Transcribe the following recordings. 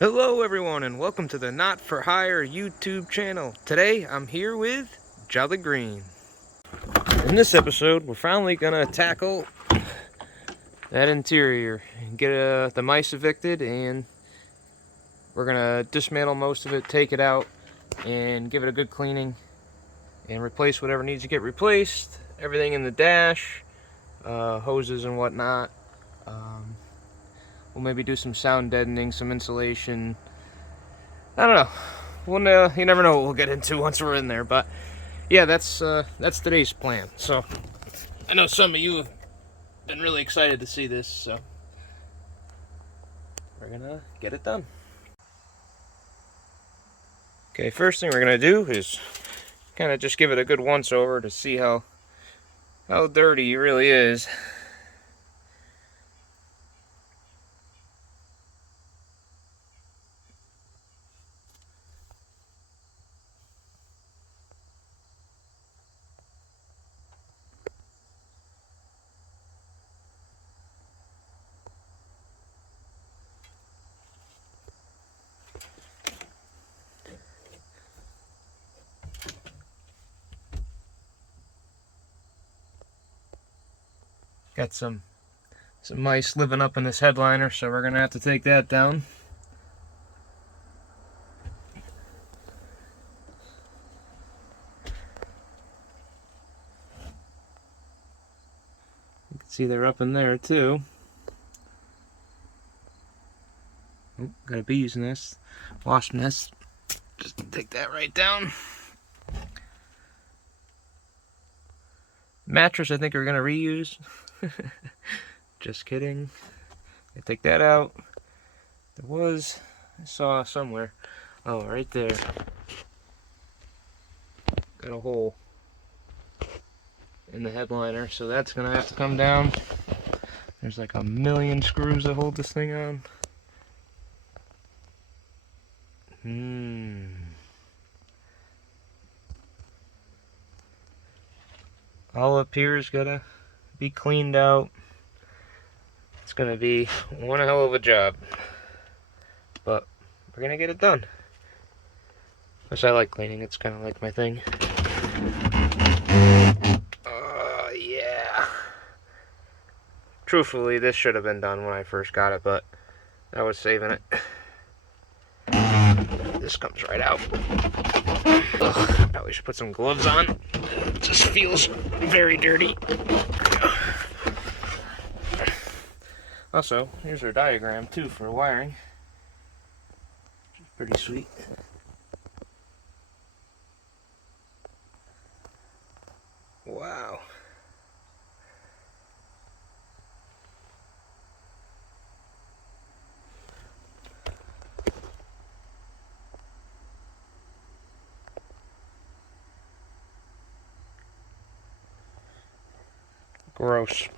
Hello everyone and welcome to the Not For Hire YouTube channel. Today I'm here with Jolly Green. In this episode we're finally gonna tackle that interior and get the mice evicted, and we're gonna dismantle most of it, take it out and give it a good cleaning and replace whatever needs to get replaced. Everything in the dash, hoses and whatnot. We'll maybe do some sound deadening, some insulation. I don't know. You never know what we'll get into once we're in there, but yeah, that's today's plan. So I know some of you have been really excited to see this, so we're gonna get it done. Okay, first thing we're gonna do is kind of just give it a good once over to see how dirty it really is. Got some mice living up in this headliner, so we're gonna have to take that down. You can see they're up in there too. Oh, got a bee's nest, wasp nest. Just take that right down. Mattress I think we're gonna reuse. Just kidding. Take that out. I saw somewhere. Oh, right there. Got a hole in the headliner, so that's gonna have to come down. There's like a million screws that hold this thing on. All up here is gonna be cleaned out. It's gonna be one hell of a job, but we're gonna get it done. Plus, I like cleaning. It's kind of like my thing. Yeah. Truthfully, this should have been done when I first got it, but I was saving it. This comes right out. Ugh, probably should put some gloves on. It just feels very dirty. Also, here's our diagram too for wiring. Pretty sweet. Wow. Gross.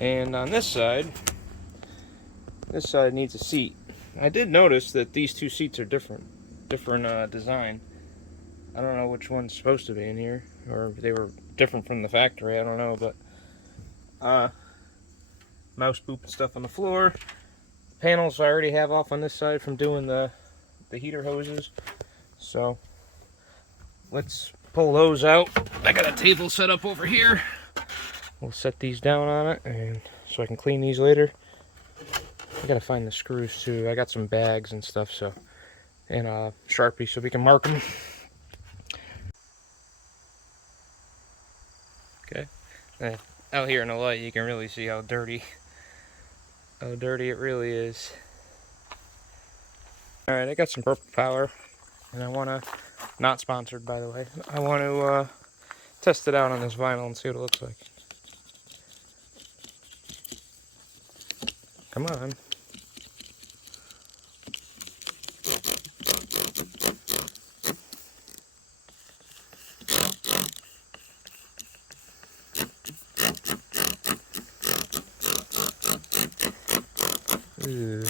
And on this side needs a seat. I did notice that these two seats are different design. I don't know which one's supposed to be in here, or they were different from the factory, I don't know, but mouse poop and stuff on the floor. The panels I already have off on this side from doing the heater hoses, so let's pull those out. I got a table set up over here. We'll set these down on it, and so I can clean these later. I gotta find the screws too. I got some bags and stuff, so, and a Sharpie so we can mark them. Okay. Out here in the light, you can really see how dirty it really is. All right, I got some Purple Power, and I wanna, not sponsored by the way, I want to test it out on this vinyl and see what it looks like. Come on. Ew.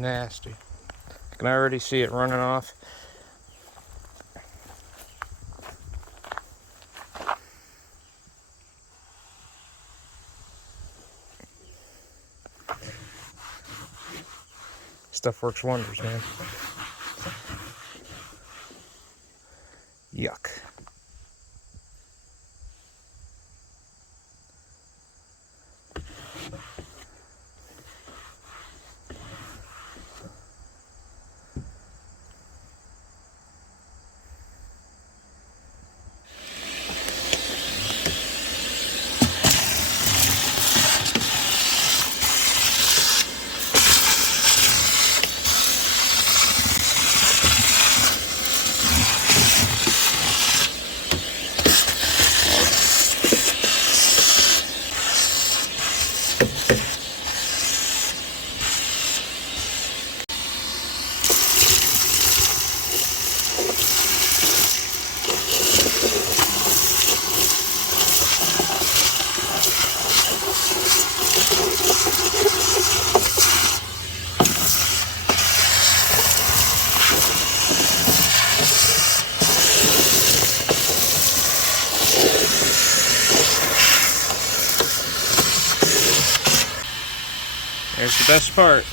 Nasty. I can already see it running off. Stuff works wonders, man. Yuck. There's the best part.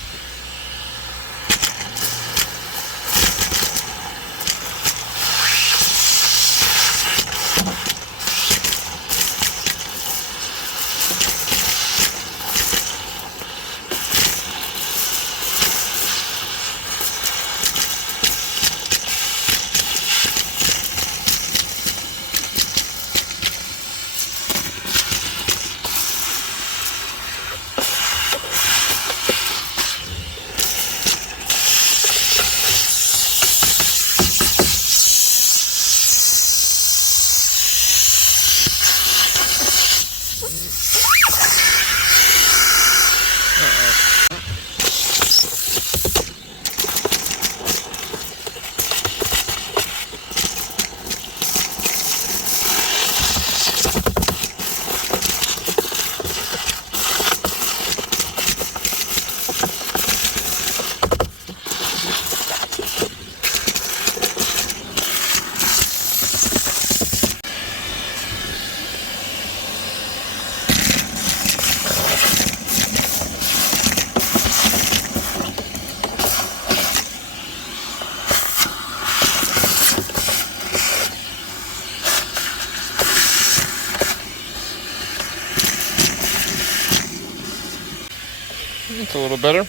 It's a little better.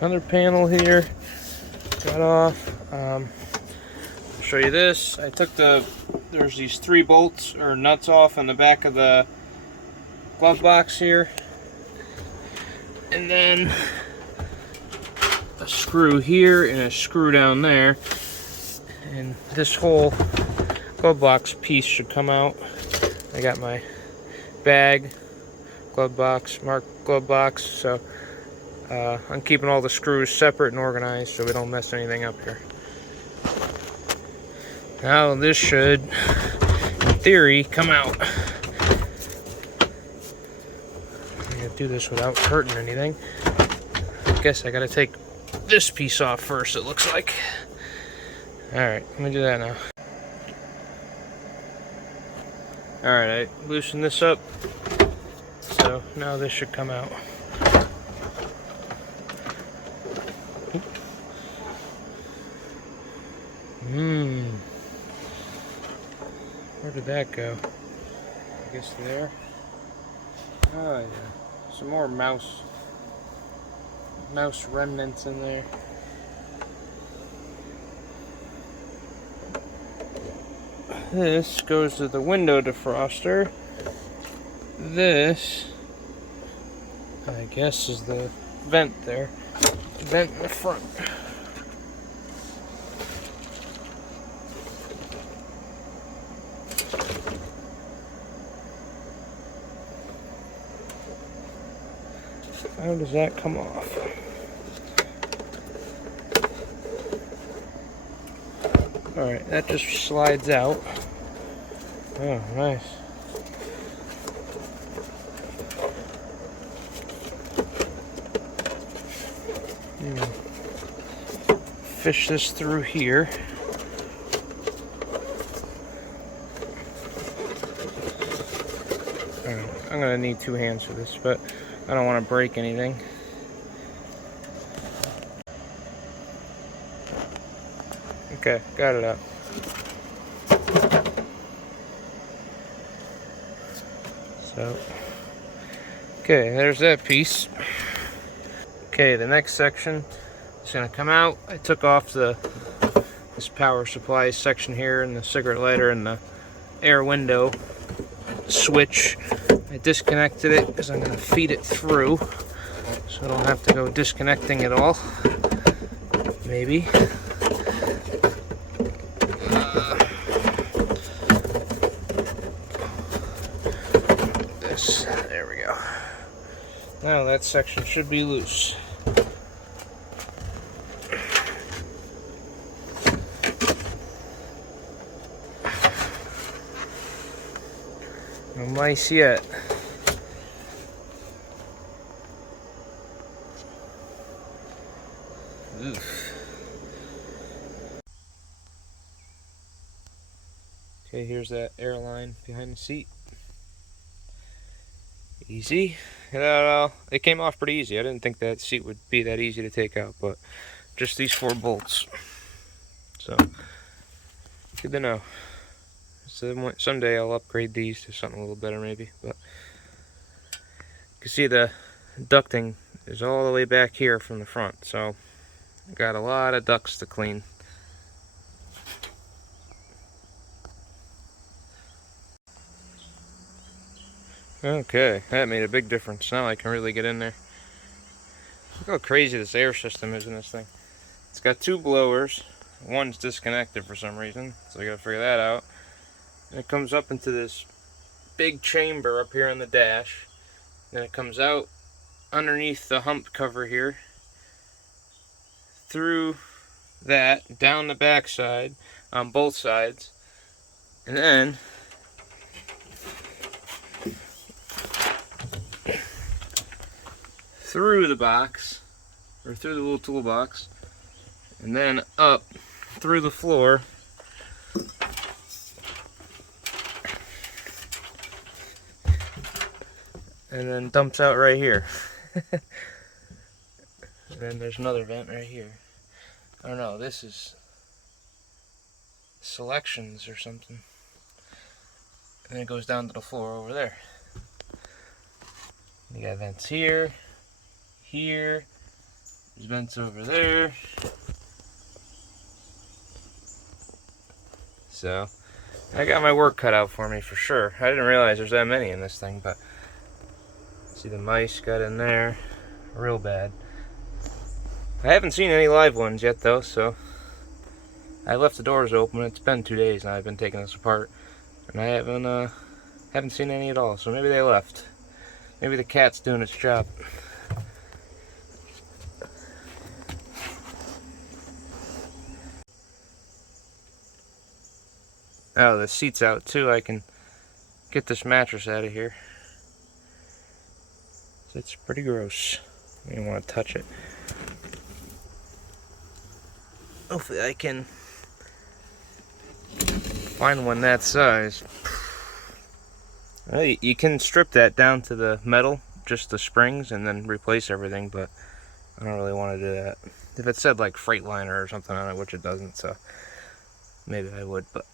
Another panel here. Got off. I'll show you this. I took there's these 3 bolts or nuts off on the back of the glove box here. And then a screw here and a screw down there. And this whole glove box piece should come out. I got my bag, glove box, marked glove box, so I'm keeping all the screws separate and organized so we don't mess anything up here. Now this should, in theory, come out. I'm gonna do this without hurting anything. I guess I gotta take this piece off first, it looks like. Alright, let me do that now. Alright, I loosened this up, so now this should come out. Where did that go? I guess there. Oh yeah, some more mouse remnants in there. This goes to the window defroster. This, I guess, is the vent there. The vent in the front. How does that come off? Alright, that just slides out. Oh, nice. Fish this through here. Alright, I'm gonna need 2 hands for this, but I don't want to break anything. Okay, got it out. So, okay, there's that piece. Okay, the next section is gonna come out. I took off this power supply section here and the cigarette lighter and the air window switch. I disconnected it because I'm gonna feed it through, so I don't have to go disconnecting it all. Maybe. There we go. Now that section should be loose. No mice yet. Oof. Okay, here's that airline behind the seat. Easy. It came off pretty easy. I didn't think that seat would be that easy to take out, but just these 4 bolts. So, good to know. So someday I'll upgrade these to something a little better maybe, but you can see the ducting is all the way back here from the front, so got a lot of ducts to clean. Okay, that made a big difference. Now I can really get in there. Look how crazy this air system is in this thing. It's got 2 blowers. One's disconnected for some reason, so I gotta figure that out. And it comes up into this big chamber up here on the dash. Then it comes out underneath the hump cover here, through that, down the back side, on both sides, and then through the box, or through the little toolbox, and then up through the floor, and then dumps out right here. And then there's another vent right here. I don't know, this is selections or something. And then it goes down to the floor over there. You got vents here, here, there's vents over there. So, I got my work cut out for me for sure. I didn't realize there's that many in this thing, but see the mice got in there real bad. I haven't seen any live ones yet though, so I left the doors open. It's been 2 days and I've been taking this apart, and I haven't seen any at all. So maybe they left. Maybe the cat's doing its job. Oh, the seat's out too. I can get this mattress out of here. It's pretty gross. You don't want to touch it. Hopefully I can find one that size. Well, you can strip that down to the metal, just the springs, and then replace everything, but I don't really want to do that. If it said like freightliner or something on it, which it doesn't, so maybe I would, but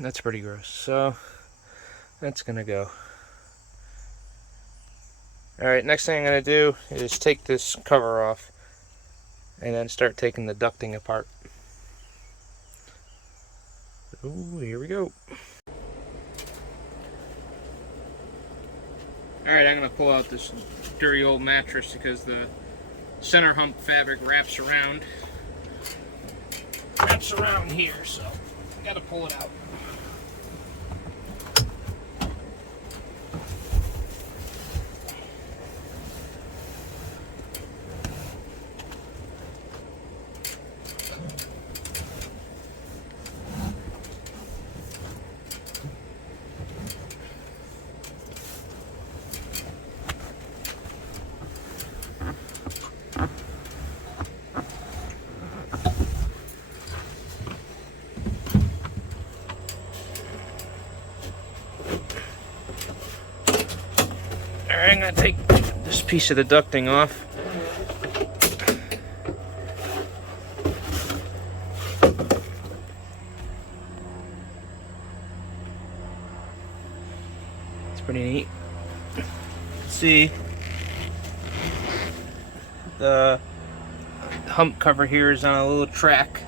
that's pretty gross. So that's gonna go. Alright, next thing I'm gonna do is take this cover off and then start taking the ducting apart. Ooh, here we go. Alright, I'm going to pull out this dirty old mattress because the center hump fabric wraps around here, so I got to pull it out. Alright, I'm gonna take this piece of the ducting off. It's pretty neat. See, the hump cover here is on a little track.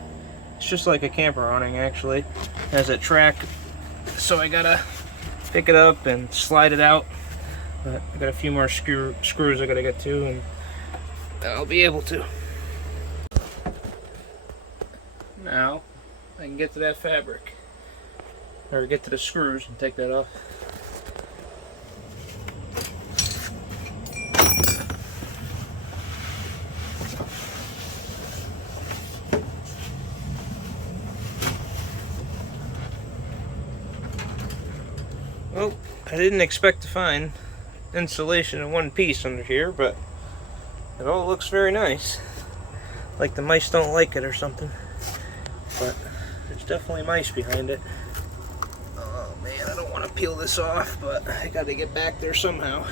It's just like a camper awning, actually. It has a track, so I gotta pick it up and slide it out. But I got a few more screws I gotta get to, and then I'll be able to. Now I can get to that fabric, or get to the screws and take that off. Well, I didn't expect to find insulation in one piece under here, but it all looks very nice. Like the mice don't like it or something. But there's definitely mice behind it. Oh man, I don't want to peel this off, but I gotta get back there somehow.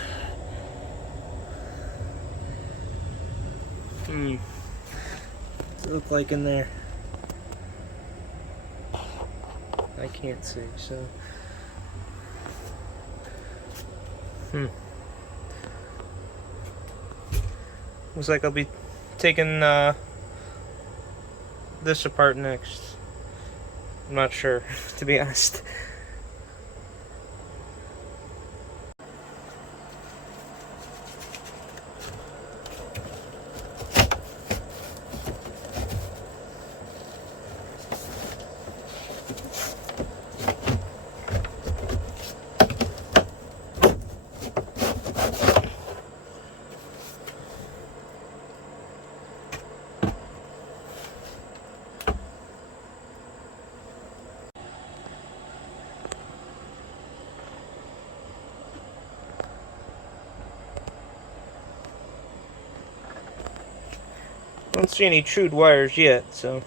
What's it look like in there? I can't see, so. Looks like I'll be taking this apart next. I'm not sure, to be honest. Don't see any chewed wires yet, so.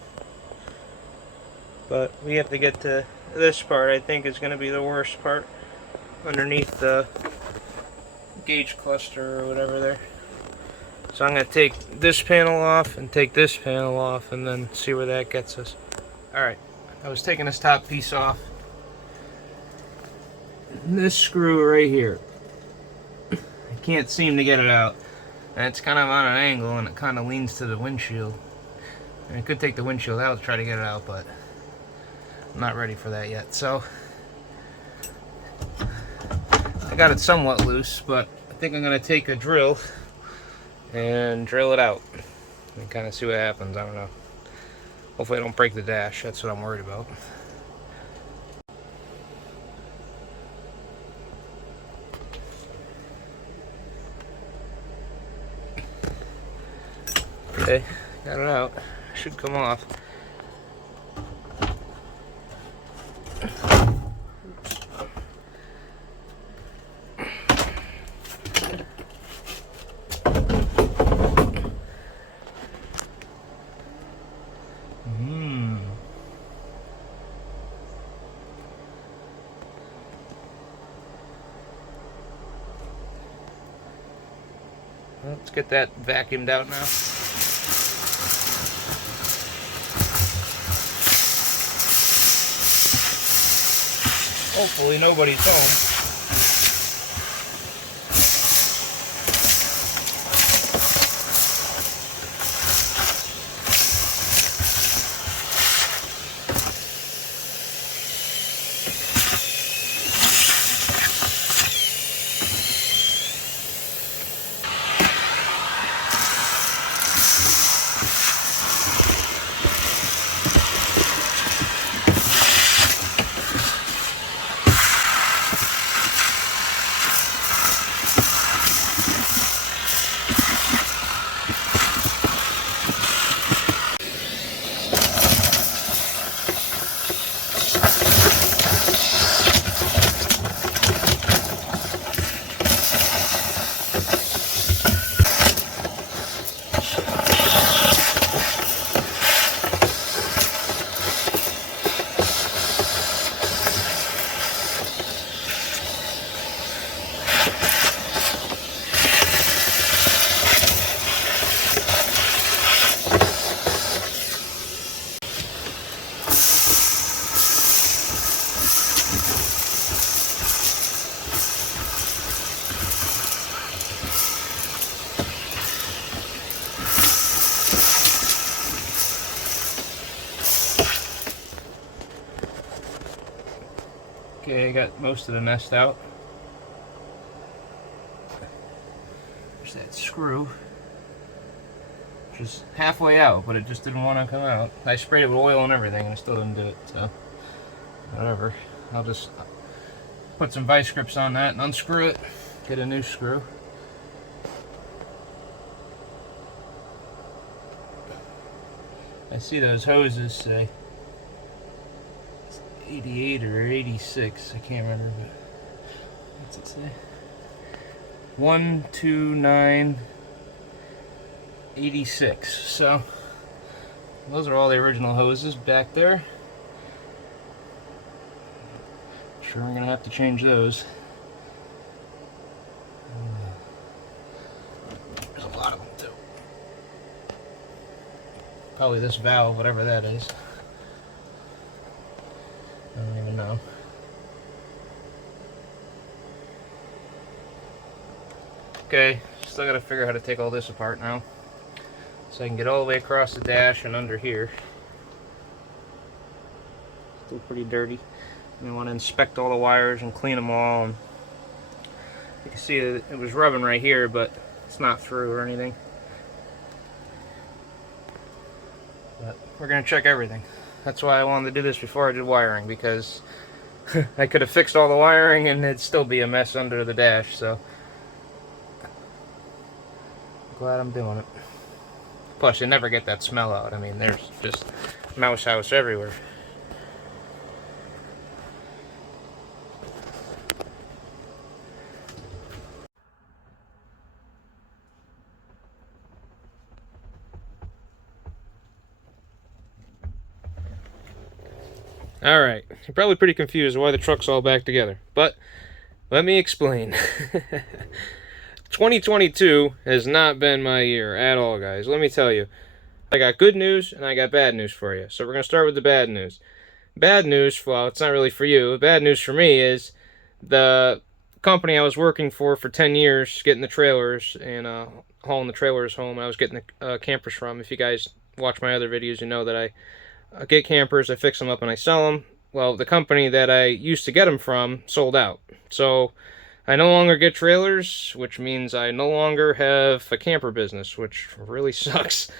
But we have to get to this part. I think is going to be the worst part, underneath the gauge cluster or whatever there. So I'm going to take this panel off and take this panel off, and then see where that gets us. Alright, I was taking this top piece off. And this screw right here, I can't seem to get it out. And it's kind of on an angle, and it kind of leans to the windshield. And I could take the windshield out to try to get it out, but I'm not ready for that yet. So I got it somewhat loose, but I think I'm going to take a drill and drill it out and kind of see what happens. I don't know. Hopefully I don't break the dash. That's what I'm worried about. Okay, got it out. Should come off. Let's get that vacuumed out now. Hopefully nobody's home. Okay, I got most of the nest out. There's that screw, which is halfway out, but it just didn't want to come out. I sprayed it with oil and everything, and it still didn't do it, so whatever. I'll just put some vice grips on that and unscrew it, get a new screw. I see those hoses say 88 or 86, I can't remember, but what's it say? 12986. So those are all the original hoses back there. Sure, I'm gonna have to change those. There's a lot of them too. Probably this valve, whatever that is. I don't even know. Okay, still gotta figure out how to take all this apart now, so I can get all the way across the dash and under here. Still pretty dirty. I want to inspect all the wires and clean them all. And you can see that it was rubbing right here, but it's not through or anything. But we're gonna check everything. That's why I wanted to do this before I did wiring, because I could have fixed all the wiring and it'd still be a mess under the dash. So glad I'm doing it. Plus, you never get that smell out. I mean, there's just mouse house everywhere. Alright, you're probably pretty confused why the truck's all back together, but let me explain. 2022 has not been my year at all, guys. Let me tell you. I got good news and I got bad news for you. So we're going to start with the bad news. Bad news, well, it's not really for you. Bad news for me is the company I was working for 10 years, getting the trailers and hauling the trailers home. I was getting the campers from. If you guys watch my other videos, you know that I get campers, I fix them up, and I sell them. Well, the company that I used to get them from sold out. So I no longer get trailers, which means I no longer have a camper business, which really sucks.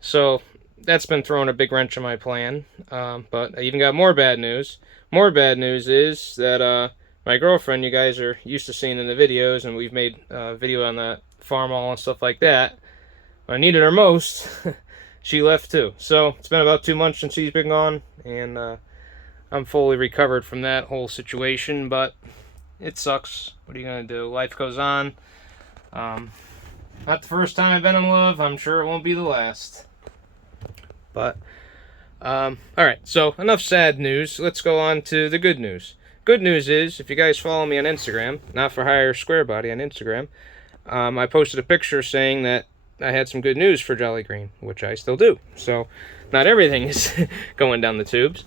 So that's been throwing a big wrench in my plan. But I even got more bad news. More bad news is that my girlfriend, you guys are used to seeing in the videos, and we've made a video on the farm haul and stuff like that. When I needed her most, she left too. So it's been about 2 months since she's been gone, and I'm fully recovered from that whole situation, but it sucks. What are you gonna do? Life goes on. Not the first time I've been in love. I'm sure it won't be the last. But alright, so enough sad news. Let's go on to the good news. Good news is, if you guys follow me on Instagram, Not For Hire Square Body on Instagram, I posted a picture saying that I had some good news for Jolly Green, which I still do. So not everything is going down the tubes,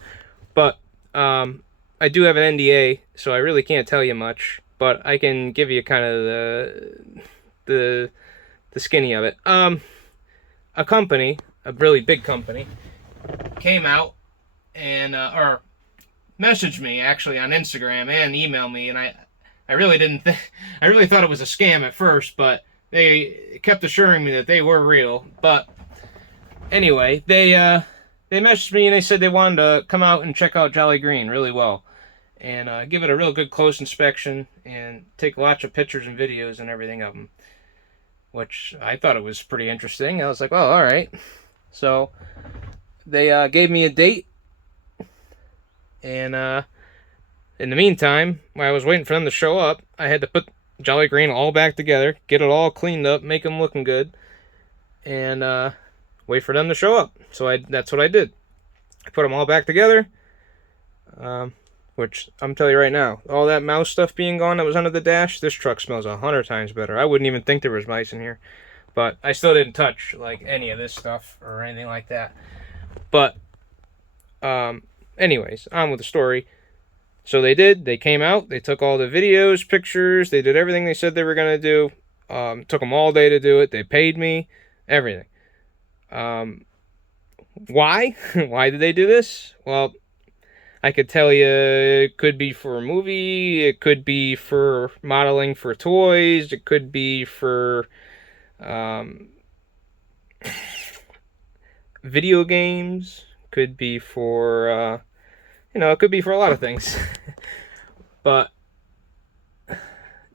but I do have an NDA, so I really can't tell you much, but I can give you kind of the skinny of it. A company, a really big company, came out and or messaged me actually on Instagram and emailed me, and I really didn't I really thought it was a scam at first, but they kept assuring me that they were real. But anyway, they messaged me and they said they wanted to come out and check out Jolly Green really well, and give it a real good close inspection and take lots of pictures and videos and everything of them, which I thought it was pretty interesting. I was like, well, all right. So they gave me a date, and in the meantime, while I was waiting for them to show up, I had to put Jolly Green all back together, get it all cleaned up, make them looking good, and wait for them to show up. So that's what I did. I put them all back together, which I'm telling you right now, all that mouse stuff being gone that was under the dash, this truck smells 100 times better. I wouldn't even think there was mice in here, but I still didn't touch like any of this stuff or anything like that. But anyways, on with the story. So they came out, they took all the videos, pictures, they did everything they said they were going to do. Took them all day to do it. They paid me, everything. Why? Why did they do this? Well, I could tell you it could be for a movie, it could be for modeling for toys, it could be for video games, could be for, it could be for a lot of things. But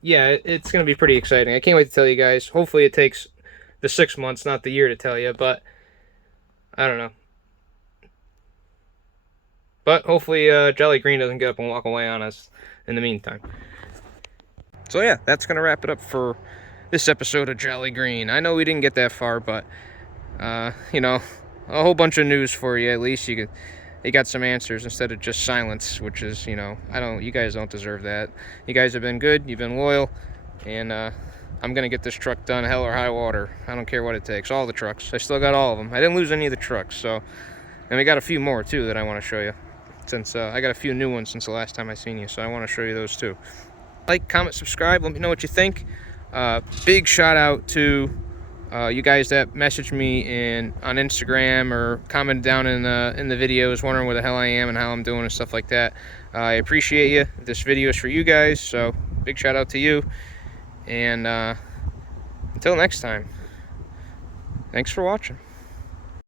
yeah, it's going to be pretty exciting. I can't wait to tell you guys. Hopefully it takes the 6 months, not the year, to tell you, but I don't know. But hopefully Jolly Green doesn't get up and walk away on us in the meantime. So yeah, that's going to wrap it up for this episode of Jolly Green. I know we didn't get that far, but, a whole bunch of news for you. At least you got some answers instead of just silence, which is, you guys don't deserve that. You guys have been good, you've been loyal, and I'm going to get this truck done hell or high water. I don't care what it takes. All the trucks. I still got all of them. I didn't lose any of the trucks, so. And we got a few more, too, that I want to show you. Since I got a few new ones since the last time I seen you, so I want to show you those, too. Like, comment, subscribe. Let me know what you think. Big shout out to you guys that messaged me on Instagram or commented down in the videos wondering where the hell I am and how I'm doing and stuff like that. I appreciate you. This video is for you guys, so big shout out to you. And until next time, thanks for watching.